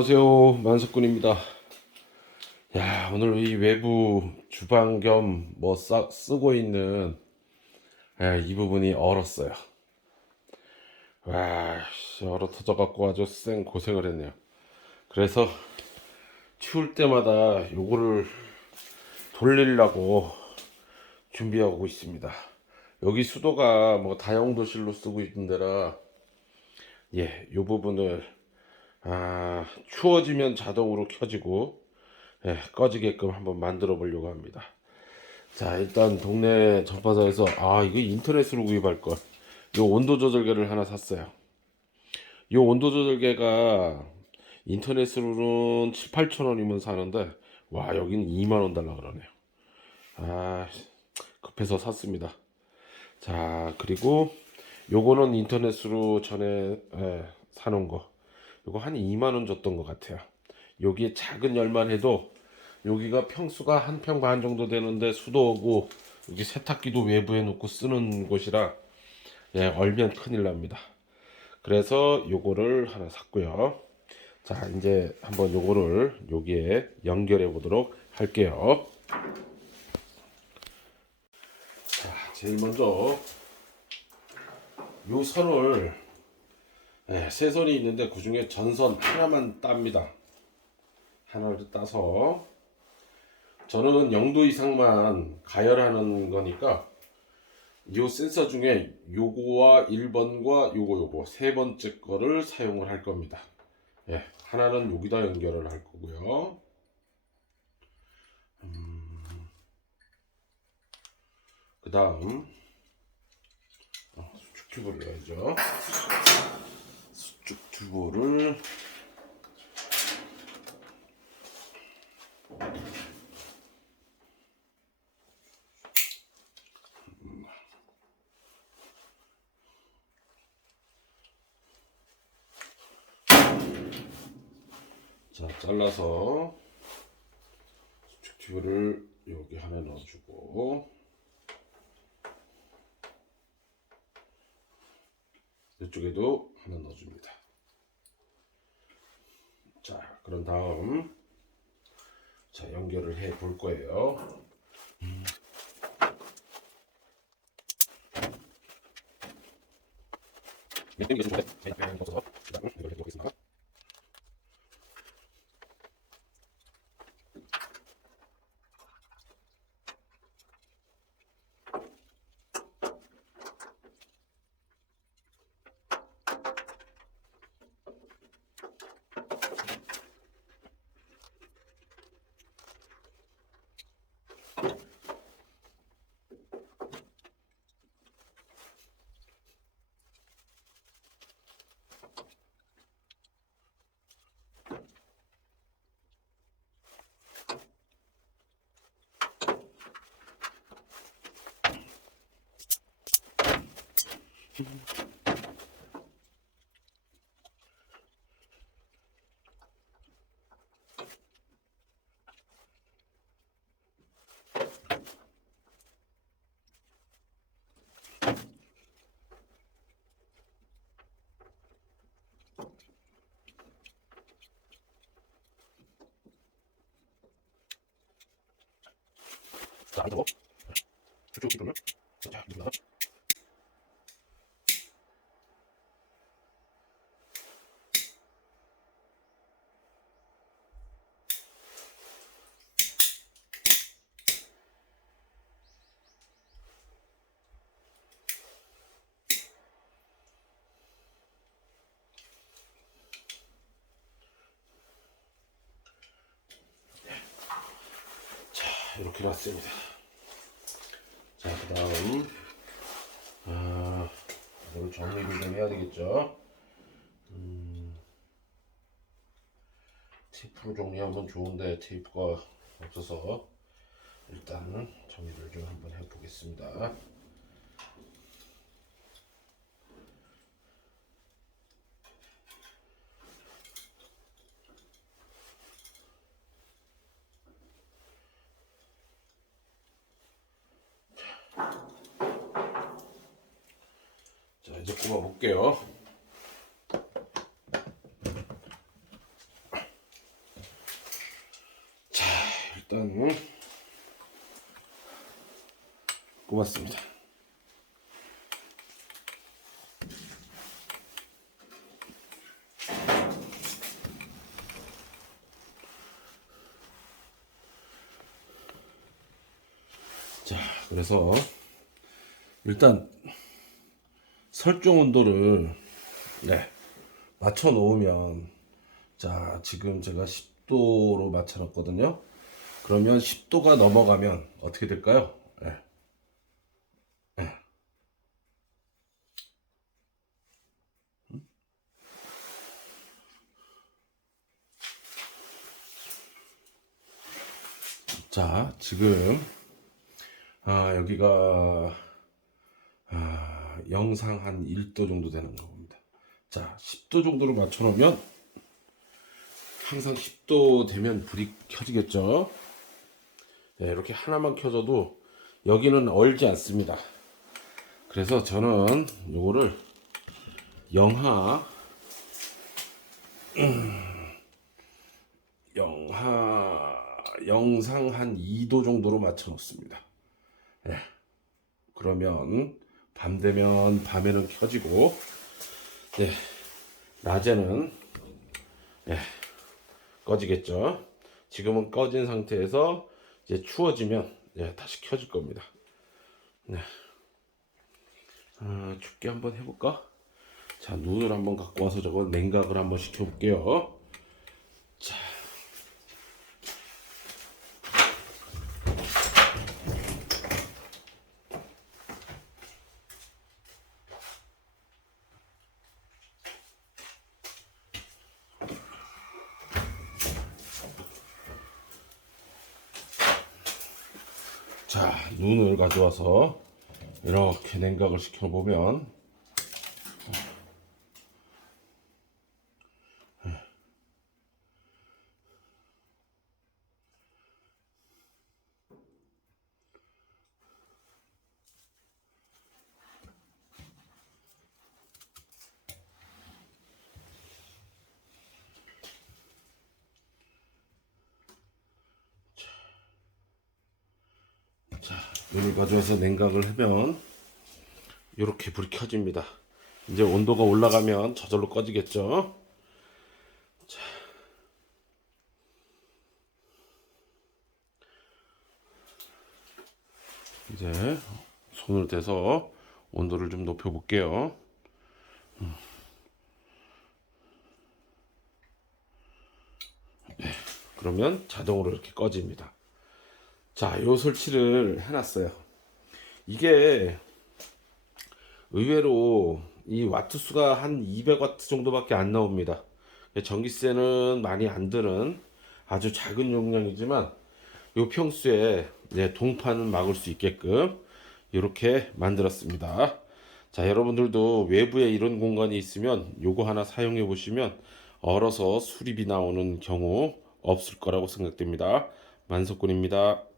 안녕하세요. 만석군입니다. 야 오늘 이 외부 주방 겸 뭐 쓰고 있는 예, 이 부분이 얼었어요. 와 씨, 얼어 터져 갖고 아주 쌩 고생을 했네요. 그래서 추울 때마다 요거를 돌리려고 준비하고 있습니다. 여기 수도가 뭐 다용도실로 쓰고 있는 데라 예, 요 부분을 아, 추워지면 자동으로 켜지고 예, 꺼지게끔 한번 만들어 보려고 합니다. 자, 일단 동네 전파사에서 아, 이거 인터넷으로 구입할 걸. 요 온도 조절계를 하나 샀어요. 요 온도 조절계가 인터넷으로는 7, 8천 원이면 사는데 와, 여기는 2만 원 달라 그러네요. 아, 급해서 샀습니다. 자, 그리고 요거는 인터넷으로 전에 예, 사놓은 거. 요거 한 2만 원 줬던 것 같아요. 여기에 작은 열만 해도 여기가 평수가 한 평 반 정도 되는데 수도 오고 여기 세탁기도 외부에 놓고 쓰는 곳이라 예, 얼면 큰일 납니다. 그래서 요거를 하나 샀고요. 자, 이제 한번 요거를 여기에 연결해 보도록 할게요. 자, 제일 먼저 요 선을 네, 세 선이 있는데 그 중에 전선 하나만 땁니다. 하나를 따서 저는 0도 이상만 가열하는 거니까 이 센서 중에 요거와 1번과 요거 요거 세 번째 거를 사용을 할 겁니다. 예, 하나는 여기다 연결을 할 거고요. 음, 그 다음 어, 튜브를 해야죠. 튜브를 자 잘라서 수축 튜브를 여기 하나 넣어주고 이쪽에도 하나 넣어줍니다. 자, 그런 다음 자 연결을 해 볼 거예요. 좋아요. 그냥 넣어서 그다음 연결해 보겠습니다. 자, 이거. 저쪽 기름을 자, 여기다가 이렇게 놨습니다. 자, 그 다음, 아, 이걸 정리를 좀 해야 되겠죠. 음, 테이프로 정리하면 좋은데 테이프가 없어서 일단 정리를 좀 한번 해보겠습니다. 이제 구워 볼게요. 자, 일단 구웠습니다. 그래서 일단 설정 온도를 네, 맞춰 놓으면 자, 지금 제가 10도로 맞춰 놨거든요. 그러면 10도가 넘어가면 어떻게 될까요? 예. 예. 음? 자, 지금 아, 여기가 아, 영상 한 1도 정도 되는 겁니다. 자, 10도 정도로 맞춰 놓으면 항상 10도 되면 불이 켜지겠죠. 네, 이렇게 하나만 켜져도 여기는 얼지 않습니다. 그래서 저는 요거를 영하 음, 영하 영상 한 2도 정도로 맞춰 놓습니다. 예. 그러면 밤 되면 밤에는 켜지고 네. 낮에는 예. 꺼지겠죠. 지금은 꺼진 상태에서 이제 추워지면 예, 다시 켜질 겁니다. 네. 아, 춥게 한번 해볼까? 자, 눈을 한번 갖고 와서 저거 냉각을 한번 시켜볼게요. 자, 눈을 가져와서 이렇게 냉각을 시켜보면 자, 눈을 가져와서 냉각을 하면 이렇게 불이 켜집니다. 이제 온도가 올라가면 저절로 꺼지겠죠. 자. 이제 손을 대서 온도를 좀 높여 볼게요. 네, 그러면 자동으로 이렇게 꺼집니다. 자, 요 설치를 해놨어요. 이게 의외로 이 와트 수가 한 200와트 정도밖에 안 나옵니다. 전기세는 많이 안 드는 아주 작은 용량이지만 요 평수에 이제 동파는 막을 수 있게끔 이렇게 만들었습니다. 자, 여러분들도 외부에 이런 공간이 있으면 요거 하나 사용해 보시면 얼어서 수리비 나오는 경우 없을 거라고 생각됩니다. 만석군입니다.